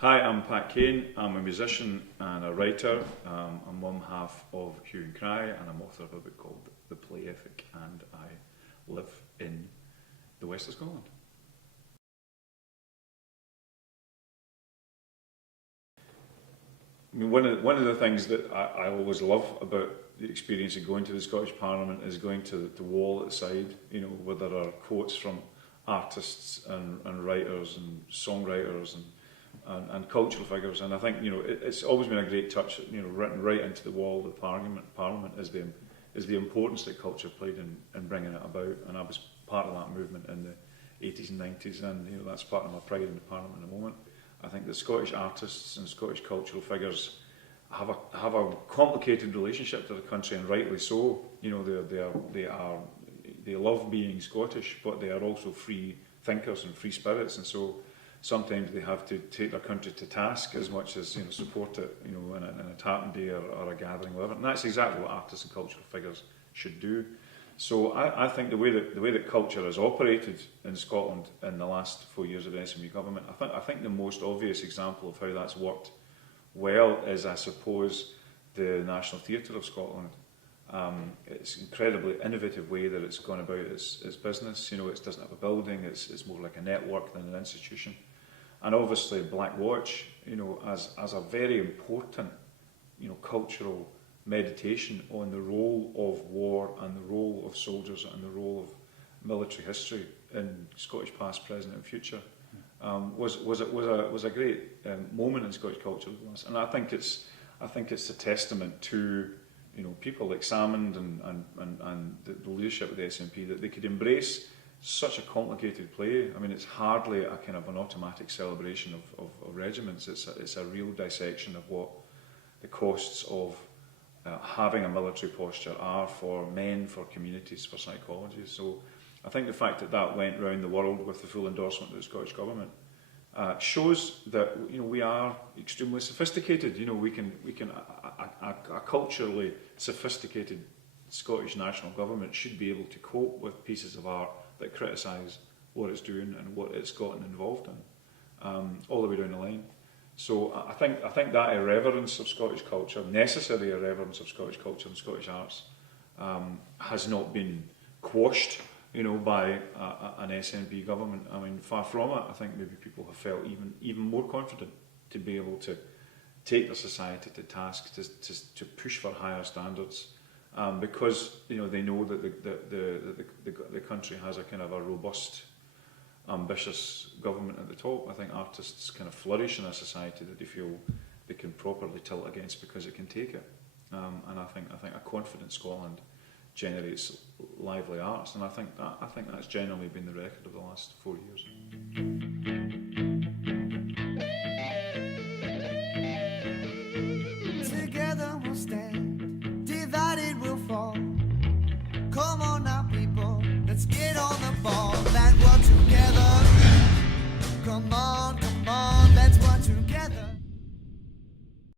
Hi, I'm Pat Kane. I'm a musician and a writer. I'm one half of Hue and Cry, and I'm author of a book called The Play Ethic, and I live in the west of Scotland. I mean, one of the things that I always love about the experience of going to the Scottish Parliament is going to the wall at the side, you know, where there are quotes from artists and writers and songwriters and cultural figures. And I think, you know, it's always been a great touch, you know, written right into the wall of the Parliament is the importance that culture played in bringing it about. And I was part of that movement in the 80s and 90s, and you know, that's part of my pride in the Parliament at the moment. I think the Scottish artists and Scottish cultural figures have a complicated relationship to the country, and rightly so. You know, they love being Scottish, but they are also free thinkers and free spirits, and so sometimes they have to take their country to task as much as, you know, support it, you know, in a tartan day or a gathering, whatever. And that's exactly what artists and cultural figures should do. So I think the way that culture has operated in Scotland in the last 4 years of the SNP government, I think the most obvious example of how that's worked well is, I suppose, the National Theatre of Scotland. It's an incredibly innovative way that it's gone about its business. You know, it doesn't have a building, it's more like a network than an institution. And obviously Black Watch, you know, as a very important, you know, cultural meditation on the role of war and the role of soldiers and the role of military history in Scottish past, present and future, was a great moment in Scottish culture. And I think it's a testament to, you know, people like Salmond and the leadership of the SNP, that they could embrace such a complicated play. I mean, it's hardly a kind of an automatic celebration of regiments. It's a real dissection of what the costs of having a military posture are for men, for communities, for psychology. So I think the fact that went round the world with the full endorsement of the Scottish Government shows that, you know, we are extremely sophisticated. You know, we can a culturally sophisticated Scottish National Government should be able to cope with pieces of art that criticise what it's doing and what it's gotten involved in, all the way down the line. So I think that irreverence of Scottish culture, necessary irreverence of Scottish culture and Scottish arts, has not been quashed, you know, by an SNP government. I mean, far from it. I think maybe people have felt even more confident to be able to take their society to task, to push for higher standards, because, you know, they know that the country has a kind of a robust, ambitious government at the top. I think artists kind of flourish in a society that they feel they can properly tilt against because it can take it. And I think a confident Scotland generates lively arts, and I think that's generally been the record of the last 4 years. Together we'll stand, divided we'll fall. Come on now, people, let's get on the ball and work together. Come on, come on.